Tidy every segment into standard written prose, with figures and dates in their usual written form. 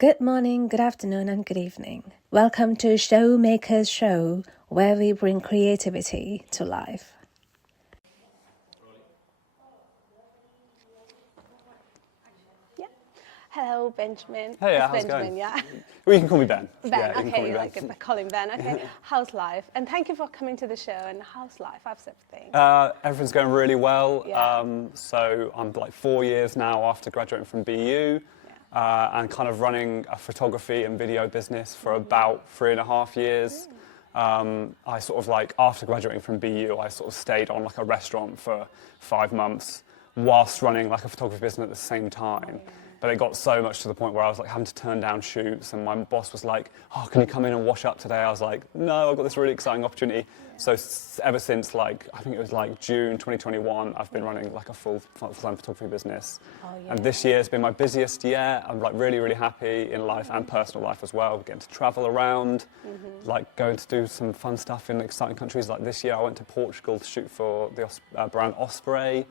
Good morning, good afternoon, and good evening. Welcome to Showmaker's Show, where we bring creativity to life. Yeah. Hello, Benjamin. Hey, it's how's Benjamin, it going? yeah. Well, you can call me Ben. Ben, yeah, you okay, can call me you Ben. like call him Ben. Okay, how's life? And thank you for coming to the show. And how's life? How's everything? Everything's going really well. Yeah. So I'm like 4 years now after graduating from BU, and kind of running a photography and video business for about 3.5 years. I sort of like, after graduating from BU, I sort of stayed on like a restaurant for 5 months whilst running like a photography business at the same time. But it got so much to the point where I was like having to turn down shoots, and my boss was like, "Oh, can you come in and wash up today?" I was like, "No, I've got this really exciting opportunity." So ever since like, I think it was like June 2021, I've been running like a full-time photography business. And this year has been my busiest year. I'm like really, really happy in life and personal life as well. Getting to travel around, like going to do some fun stuff in exciting countries. Like this year I went to Portugal to shoot for the brand Osprey.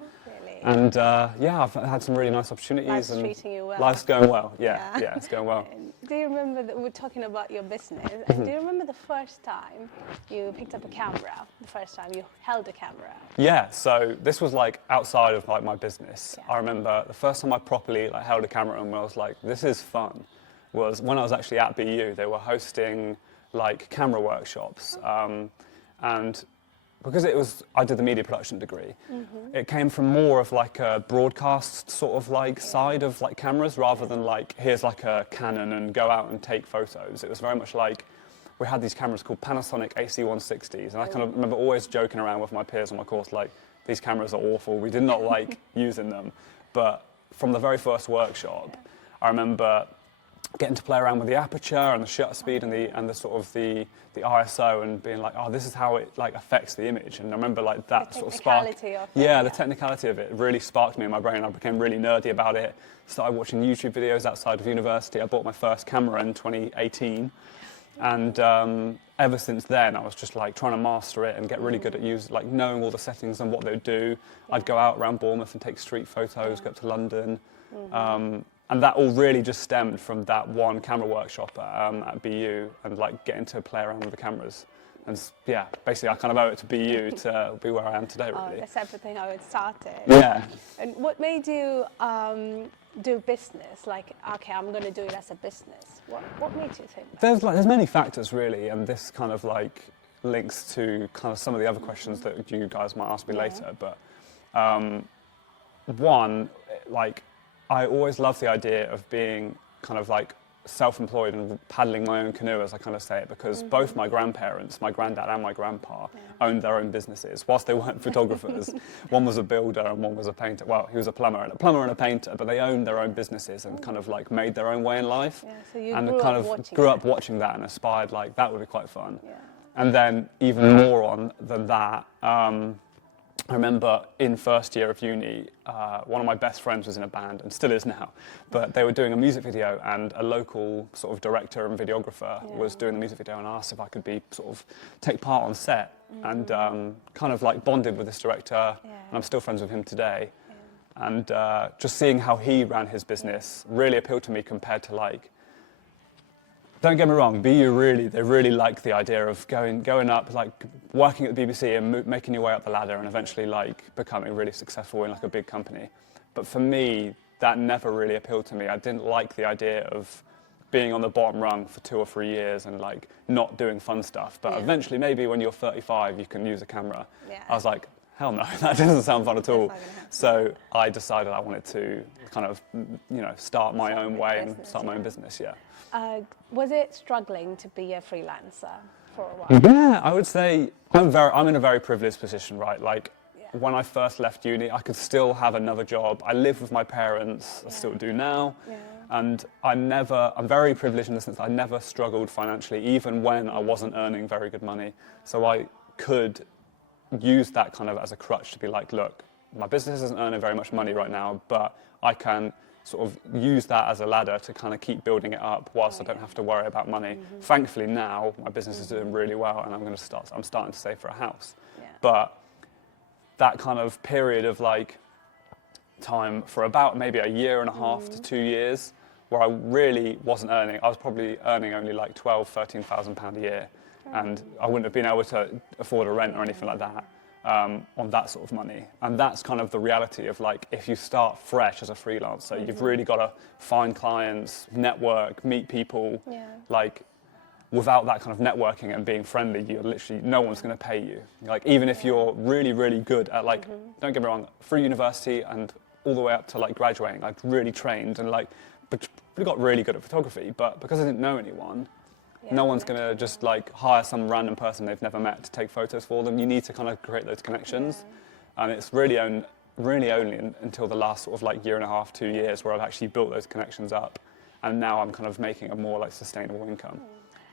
And I've had some really nice opportunities. Life's and treating you well. Life's going well. Yeah, it's going well. Do you remember that we're talking about your business? And do you remember the first time you picked up a camera? The first time you held a camera? Yeah. So this was like outside of like my business. Yeah. I remember the first time I properly like held a camera and I was like, "This is fun," was when I was actually at BU. They were hosting like camera workshops, and because I did the media production degree, it came from more of like a broadcast sort of like side of like cameras rather than like, here's like a Canon and go out and take photos. It was very much like, we had these cameras called Panasonic AC-160s, and I kind of remember always joking around with my peers on my course, like, these cameras are awful, we did not like using them. But from the very first workshop, I remember getting to play around with the aperture and the shutter speed and the sort of the ISO, and being like, oh, this is how it like affects the image. And I remember like that sort of spark. The technicality of it really sparked me in my brain. I became really nerdy about it. Started watching YouTube videos outside of university. I bought my first camera in 2018, and ever since then I was just like trying to master it and get really good at like knowing all the settings and what they would do. I'd go out around Bournemouth and take street photos, go up to London. And that all really just stemmed from that one camera workshop at BU, and like getting to play around with the cameras. And yeah, basically I kind of owe it to BU to be where I am today, really. Oh, that's everything how it started. Yeah. And what made you do business? Like, okay, I'm going to do it as a business. What made you think that? There's many factors, really, and this kind of like links to kind of some of the other questions that you guys might ask me later. But one, like, I always loved the idea of being kind of like self-employed and paddling my own canoe, as I kind of say it, because both my grandparents, my granddad and my grandpa, owned their own businesses. Whilst they weren't photographers, one was a builder and one was a painter. Well, he was a plumber and a painter, but they owned their own businesses and kind of like made their own way in life. Yeah, so you and grew up watching that and aspired like that would be quite fun. Yeah. And then even more than that, I remember in first year of uni, one of my best friends was in a band, and still is now, but they were doing a music video, and a local sort of director and videographer was doing the music video and asked if I could take part on set, and kind of like bonded with this director, and I'm still friends with him today. And just seeing how he ran his business really appealed to me compared to like, don't get me wrong, BU they really like the idea of going up, like working at the BBC and making your way up the ladder and eventually like becoming really successful in like a big company. But for me, that never really appealed to me. I didn't like the idea of being on the bottom rung for 2 or 3 years and like not doing fun stuff. But eventually, maybe when you're 35, you can use a camera. Yeah. I was like, hell no, that doesn't sound fun at all. So I decided I wanted to kind of, start my own way and start my own business, Was it struggling to be a freelancer for a while? Yeah, I would say I'm in a very privileged position, right? Like when I first left uni, I could still have another job. I live with my parents, I still do now. And I'm very privileged in the sense that I never struggled financially, even when I wasn't earning very good money. So I could use that kind of as a crutch to be like, look, my business isn't earning very much money right now, but I can sort of use that as a ladder to kind of keep building it up whilst I don't have to worry about money. Thankfully now my business is doing really well, and I'm starting to save for a house. But that kind of period of like time for about maybe a year and a half to 2 years where I really wasn't earning. I was probably earning only like £12,000–13,000 a year, and I wouldn't have been able to afford a rent or anything like that on that sort of money. And that's kind of the reality of like, if you start fresh as a freelancer, you've really got to find clients, network, meet people. Like, without that kind of networking and being friendly, you're literally, no one's going to pay you. Like, even if you're really, really good at like, don't get me wrong, through university and all the way up to like graduating, like really trained and like, but got really good at photography, but because I didn't know anyone, no one's going to just like hire some random person they've never met to take photos for them. You need to kind of create those connections. And it's really only until the last sort of like year and a half, 2 years where I've actually built those connections up. And now I'm kind of making a more like sustainable income.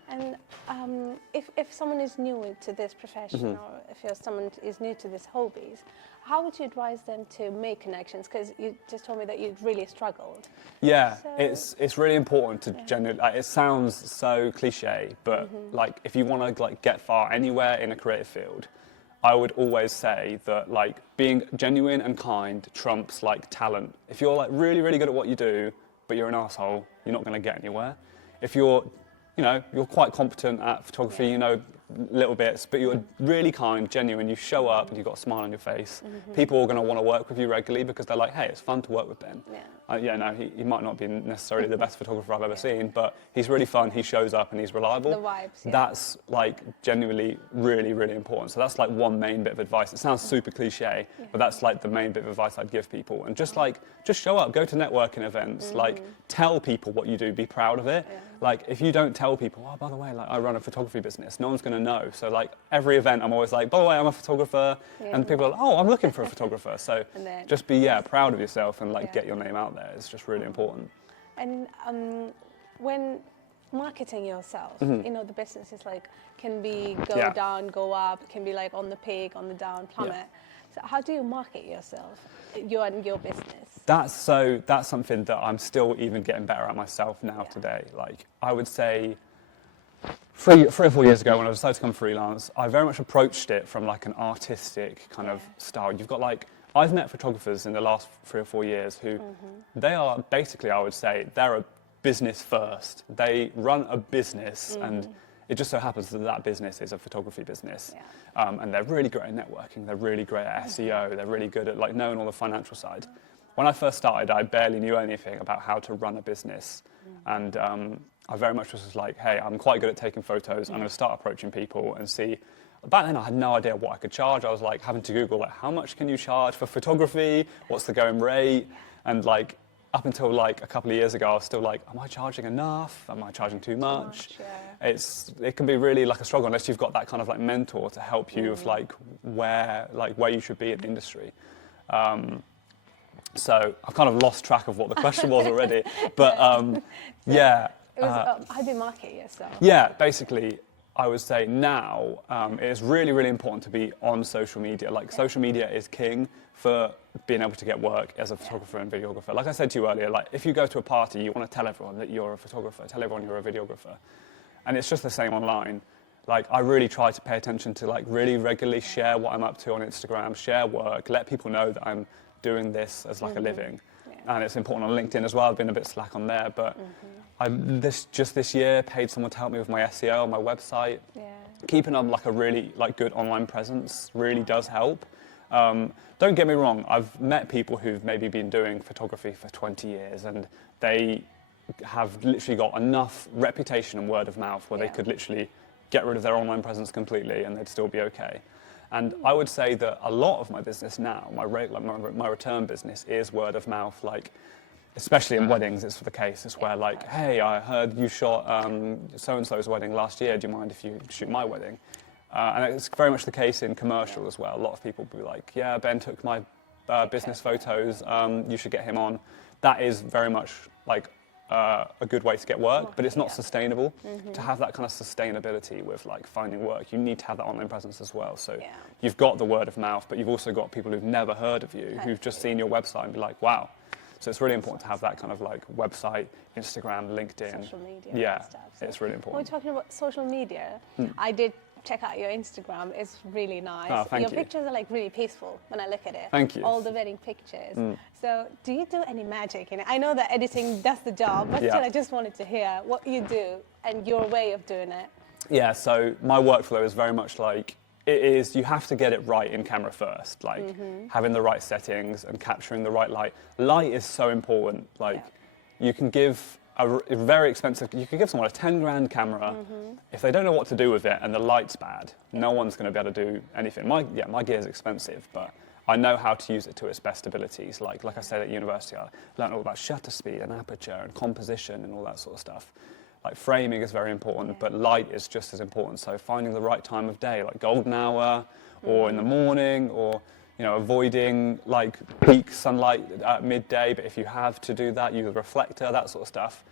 And if someone is new to this profession, or if someone is new to these hobbies, how would you advise them to make connections? Because you just told me that you really struggled. Yeah, so, it's really important to genuinely. Like, it sounds so cliche, but like if you want to like get far anywhere in a creative field, I would always say that like being genuine and kind trumps like talent. If you're like really, really good at what you do, but you're an asshole, you're not going to get anywhere. If you're you're quite competent at photography, you know little bits, but you're really kind, genuine, you show up and you've got a smile on your face. People are going to want to work with you regularly because they're like, hey, it's fun to work with Ben. He might not be necessarily the best photographer I've ever seen, but he's really fun, he shows up and he's reliable. The vibes, That's like genuinely really, really important. So that's like one main bit of advice. It sounds super cliche, but that's like the main bit of advice I'd give people. And just show up, go to networking events, like tell people what you do, be proud of it. Like if you don't tell people, oh, by the way, like I run a photography business, no one's going to know. So like every event I'm always like, by the way, I'm a photographer, and people are like, oh, I'm looking for a photographer. So just be proud of yourself and like get your name out there. It's just really important. And when marketing yourself, you know, the business is like can be go down, go up, can be like on the peak, on the down, plummet. So how do you market yourself, your business? That's something that I'm still even getting better at myself now today. Like I would say 3 or 4 years ago when I decided to come freelance, I very much approached it from like an artistic kind of style. You've got like, I've met photographers in the last 3 or 4 years who they are basically, I would say, they're a business first. They run a business and it just so happens that that business is a photography business. And they're really great at networking, they're really great at SEO, they're really good at like knowing all the financial side. When I first started, I barely knew anything about how to run a business. And I very much was just like, hey, I'm quite good at taking photos. I'm going to start approaching people and see. Back then, I had no idea what I could charge. I was like having to Google, like, how much can you charge for photography? What's the going rate? And like, up until like a couple of years ago, I was still like, am I charging enough? Am I charging too much? It can be really like a struggle unless you've got that kind of like mentor to help you with like where you should be in the industry. So I've kind of lost track of what the question was already, but It was, how do you market yourself? Yeah, basically, I would say now it is really, really important to be on social media. Like social media is king for being able to get work as a photographer and videographer. Like I said to you earlier, like if you go to a party, you want to tell everyone that you're a photographer, tell everyone you're a videographer. And it's just the same online. Like I really try to pay attention to like really regularly share what I'm up to on Instagram, share work, let people know that I'm doing this as like a living. And it's important on LinkedIn as well. I've been a bit slack on there, but I this year paid someone to help me with my SEO on my website. Keeping up like a really like good online presence really does help. Don't get me wrong, I've met people who've maybe been doing photography for 20 years and they have literally got enough reputation and word of mouth where they could literally get rid of their online presence completely and they'd still be okay. And I would say that a lot of my business now, my return business is word of mouth, like especially in weddings, it's the case. It's where like, hey, I heard you shot so-and-so's wedding last year, do you mind if you shoot my wedding? And it's very much the case in commercial as well. A lot of people will be like, yeah, Ben took my business photos, you should get him on. That is very much like a good way to get work, but it's not sustainable. To have that kind of sustainability with like finding work, you need to have that online presence as well. So you've got the word of mouth, but you've also got people who've never heard of you, who've just seen your website and be like, wow. So it's really important to have that kind of like website, Instagram, LinkedIn. Social media. It's really important. When we're talking about social media, I did check out your Instagram. It's really nice. Oh, thank your you. pictures are like really peaceful when I look at it. Thank you. All the wedding pictures. So do you do any magic in it? I know that editing does the job, but Yeah. still I just wanted to hear what you do and your way of doing it. Yeah, so my workflow is very much like, it is, you have to get it right in camera first, like having the right settings and capturing the right light. Light is so important. Like, you can give a very expensive, you can give someone a 10 grand camera. If they don't know what to do with it and the light's bad, no one's going to be able to do anything. My gear is expensive, but I know how to use it to its best abilities. Like I said at university, I learned all about shutter speed and aperture and composition and all that sort of stuff. Like framing is very important, but light is just as important. So finding the right time of day, like golden hour, or in the morning, or avoiding like peak sunlight at midday. But if you have to do that, use a reflector, that sort of stuff.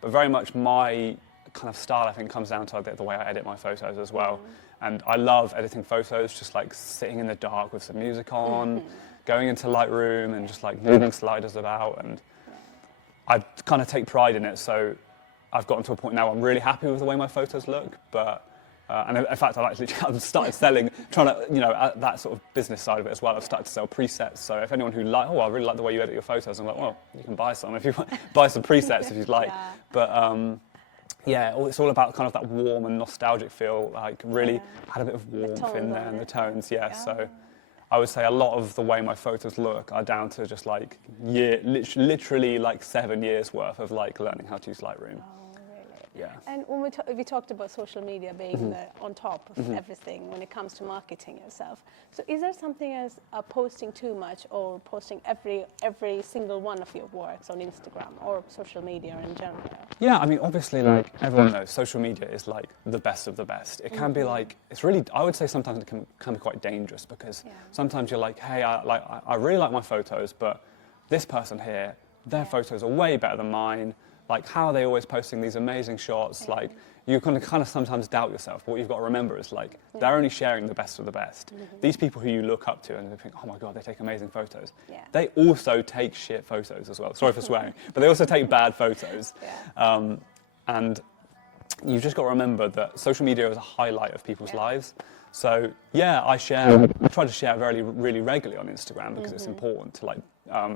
But very much my kind of style, I think, comes down to the way I edit my photos as well. And I love editing photos, just like sitting in the dark with some music on, going into Lightroom and just like moving sliders about. And I kind of take pride in it. So I've gotten to a point now I'm really happy with the way my photos look, but and in fact I've started selling, trying to that sort of business side of it as well. I've started to sell presets. So if anyone who I really like the way you edit your photos, I'm like, well, you can buy some if you want, buy some presets if you'd like. But it's all about kind of that warm and nostalgic feel. Like really had a bit of warmth in there and the tones. So I would say a lot of the way my photos look are down to just like literally like 7 years worth of like learning how to use Lightroom. Yeah. And when we talked about social media being on top of everything when it comes to marketing yourself, so is there something as posting too much or posting every single one of your works on Instagram or social media in general? Yeah, I mean, obviously, like everyone knows, social media is like the best of the best. It can be like, it's really, I would say sometimes it can be quite dangerous because sometimes you're like, hey, I really like my photos, but this person here, their photos are way better than mine. Like, how are they always posting these amazing shots? Like, you kind of sometimes doubt yourself. But what you've got to remember is, like, they're only sharing the best of the best. These people who you look up to and they think, oh my God, they take amazing photos. They also take shit photos as well. Sorry for swearing. But they also take bad photos. And you've just got to remember that social media is a highlight of people's lives. So, I try to share really regularly on Instagram because it's important to, like,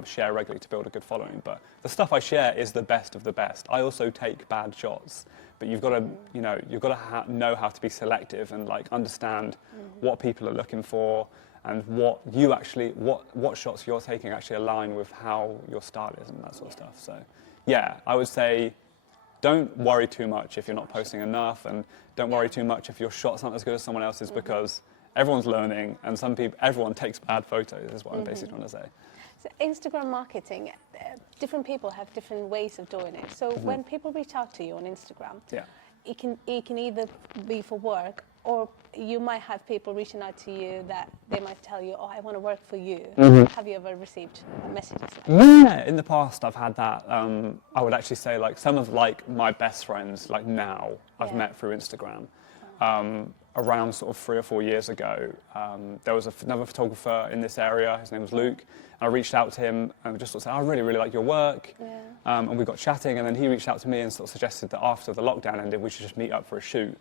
share regularly to build a good following. But the stuff I share is the best of the best. I also take bad shots, but you've got to, know how to be selective and like understand what people are looking for and what shots you're taking actually align with how your style is and that sort of stuff. So, I would say don't worry too much if you're not posting enough, and don't worry too much if your shots aren't as good as someone else's because everyone's learning, and everyone takes bad photos is what I'm basically trying to say. So Instagram marketing, different people have different ways of doing it. So when people reach out to you on Instagram, it can either be for work, or you might have people reaching out to you that they might tell you, oh, I want to work for you. Have you ever received messages like that? Yeah, in the past I've had that. I would actually say like some of like my best friends like now I've met through Instagram. Around sort of 3 or 4 years ago, there was another photographer in this area. His name was Luke. And I reached out to him and just sort of said, I really like your work. And we got chatting, and then he reached out to me and sort of suggested that after the lockdown ended, we should just meet up for a shoot.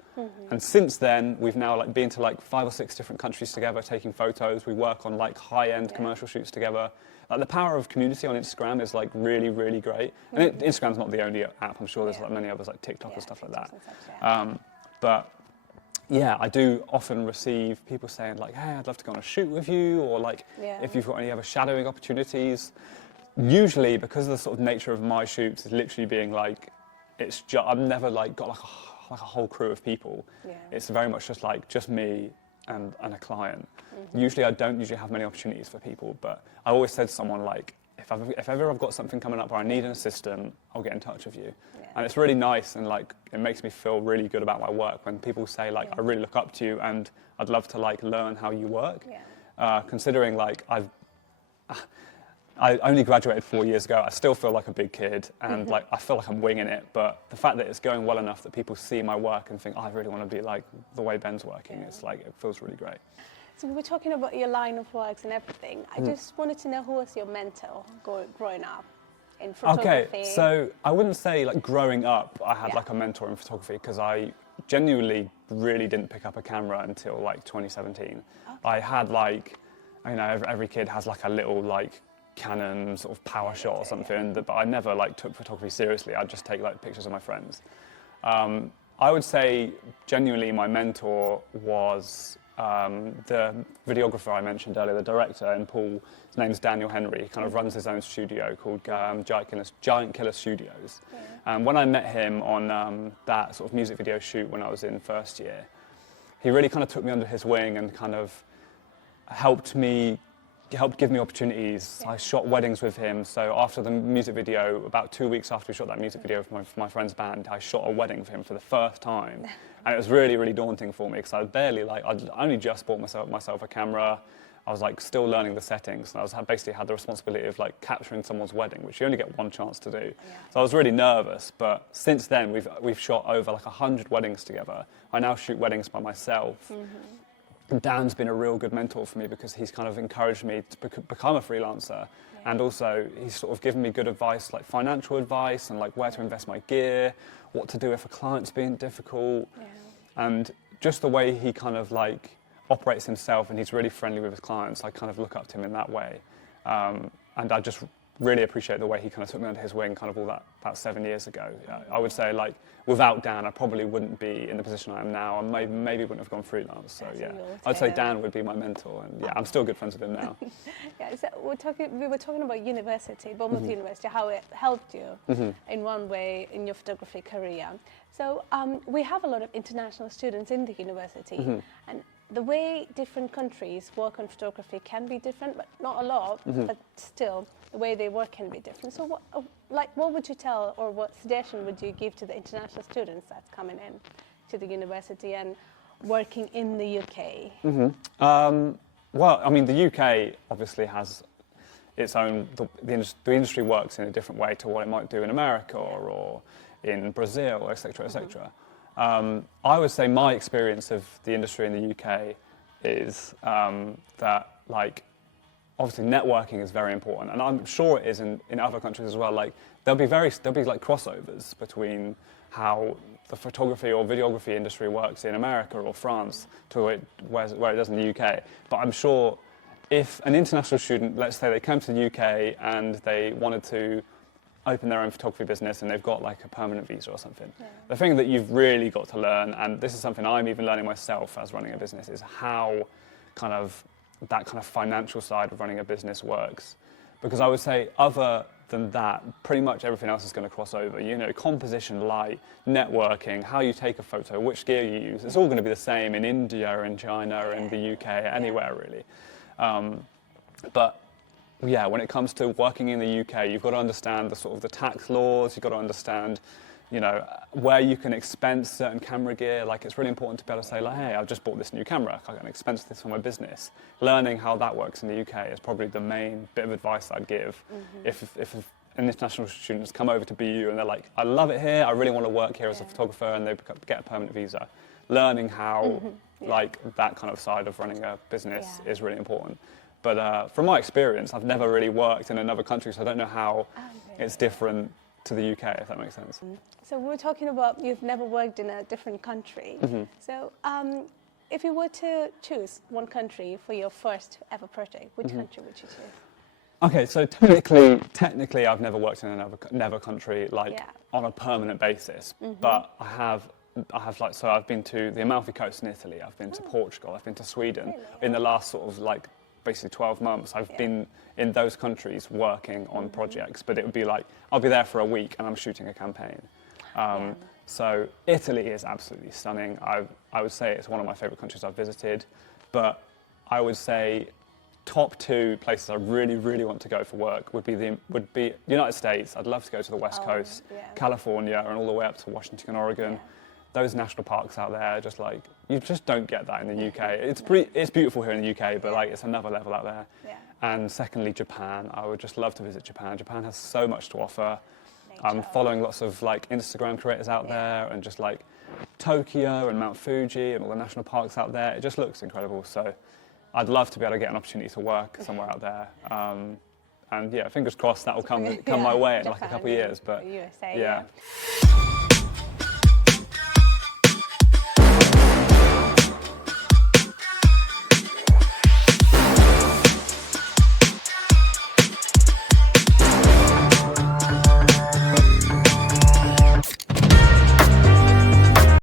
And since then, we've now like been to like 5 or 6 different countries together, taking photos. We work on like high-end commercial shoots together. Like the power of community on Instagram is like really, really great. And Instagram's not the only app. I'm sure there's like many others like TikTok and stuff like that. But I do often receive people saying like, hey, I'd love to go on a shoot with you, or like if you've got any other shadowing opportunities. Usually, because of the sort of nature of my shoots is literally being like, I've never like got like a whole crew of people. It's very much just me and a client. Usually I don't have many opportunities for people, but I always said to someone like, if ever I've got something coming up where I need an assistant, I'll get in touch with you. And it's really nice, and like it makes me feel really good about my work when people say like, I really look up to you and I'd love to like learn how you work. Considering like I only graduated 4 years ago, I still feel like a big kid, and like I feel like I'm winging it. But the fact that it's going well enough that people see my work and think, I really want to be like the way Ben's working, it's like it feels really great. So we were talking about your line of works and everything. I just wanted to know, who was your mentor growing up in photography? Okay, so I wouldn't say like growing up I had like a mentor in photography, because I genuinely really didn't pick up a camera until like 2017. Okay. I had like, you know, every kid has like a little like Canon sort of power shot or something, but I never like took photography seriously. I'd just take like pictures of my friends. I would say genuinely my mentor was the videographer I mentioned earlier, the director in Poole. His name's Daniel Henry. He kind of runs his own studio called Giant Killer Studios. And when I met him on that sort of music video shoot when I was in first year, he really kind of took me under his wing and kind of helped give me opportunities. I shot weddings with him. So after the music video, about 2 weeks after we shot that music video for my friend's band, I shot a wedding for him for the first time. And it was really, really daunting for me because I'd only just bought myself a camera. I was like still learning the settings, and I basically had the responsibility of like capturing someone's wedding, which you only get one chance to do. Yeah. So I was really nervous, but since then we've shot over like 100 weddings together. I now shoot weddings by myself. And Dan's been a real good mentor for me because he's kind of encouraged me to become a freelancer. And also he's sort of given me good advice, like financial advice and like where to invest my gear, what to do if a client's being difficult. And just the way he kind of like operates himself, and he's really friendly with his clients. I kind of look up to him in that way. And I just really appreciate the way he kind of took me under his wing kind of all that about 7 years ago. I would say like without Dan I probably wouldn't be in the position I am now, and maybe wouldn't have gone freelance. So yeah, I'd say Dan would be my mentor, and yeah, I'm still good friends with him now. Yeah, so we were talking about university, Bournemouth University, how it helped you in one way in your photography career. So we have a lot of international students in the university, and the way different countries work on photography can be different, but not a lot, but still the way they work can be different. So what would you tell, or what suggestion would you give to the international students that's coming in to the university and working in the UK? Well, I mean, the UK obviously has its own, the industry works in a different way to what it might do in America or in Brazil, etc., etc. I would say my experience of the industry in the UK is that, like, obviously networking is very important, and I'm sure it is in other countries as well. Like, there'll be like crossovers between how the photography or videography industry works in America or France to where it does in the UK. But I'm sure if an international student, let's say they came to the UK and they wanted to open their own photography business and they've got like a permanent visa or something. The thing that you've really got to learn, and this is something I'm even learning myself as running a business, is how that kind of financial side of running a business works. Because I would say other than that, pretty much everything else is going to cross over. You know, composition, light, networking, how you take a photo, which gear you use, it's all going to be the same in India, in China, in the UK, anywhere really. But yeah, when it comes to working in the UK, you've got to understand the sort of the tax laws. You've got to understand, you know, where you can expense certain camera gear. Like, it's really important to be able to say, like, hey, I've just bought this new camera. I can expense this for my business. Learning how that works in the UK is probably the main bit of advice I'd give. If an international students come over to BU and they're like, I love it here. I really want to work here as a photographer, and they get a permanent visa. Learning how, like, that kind of side of running a business is really important. But from my experience, I've never really worked in another country, so I don't know how it's different to the UK, if that makes sense. So we're talking about you've never worked in a different country. So if you were to choose one country for your first ever project, which country would you choose? Okay, so technically I've never worked in another country, like, on a permanent basis. But I have like, so I've been to the Amalfi Coast in Italy, I've been to Portugal, I've been to Sweden. In the last sort of like basically 12 months, I've been in those countries working on projects, but it would be like, I'll be there for a week and I'm shooting a campaign. So Italy is absolutely stunning. I would say it's one of my favorite countries I've visited, but I would say top two places I really, really want to go for work would be United States. I'd love to go to the West Coast, California, and all the way up to Washington and Oregon. Those national parks out there, just like, you just don't get that in the UK. It's beautiful here in the UK, but like, it's another level out there. And secondly, Japan. I would just love to visit Japan. Japan has so much to offer. I'm following lots of like Instagram creators out there, and just like Tokyo and Mount Fuji and all the national parks out there. It just looks incredible. So I'd love to be able to get an opportunity to work somewhere out there. And yeah, fingers crossed that will come my way in like a couple of years. But USA,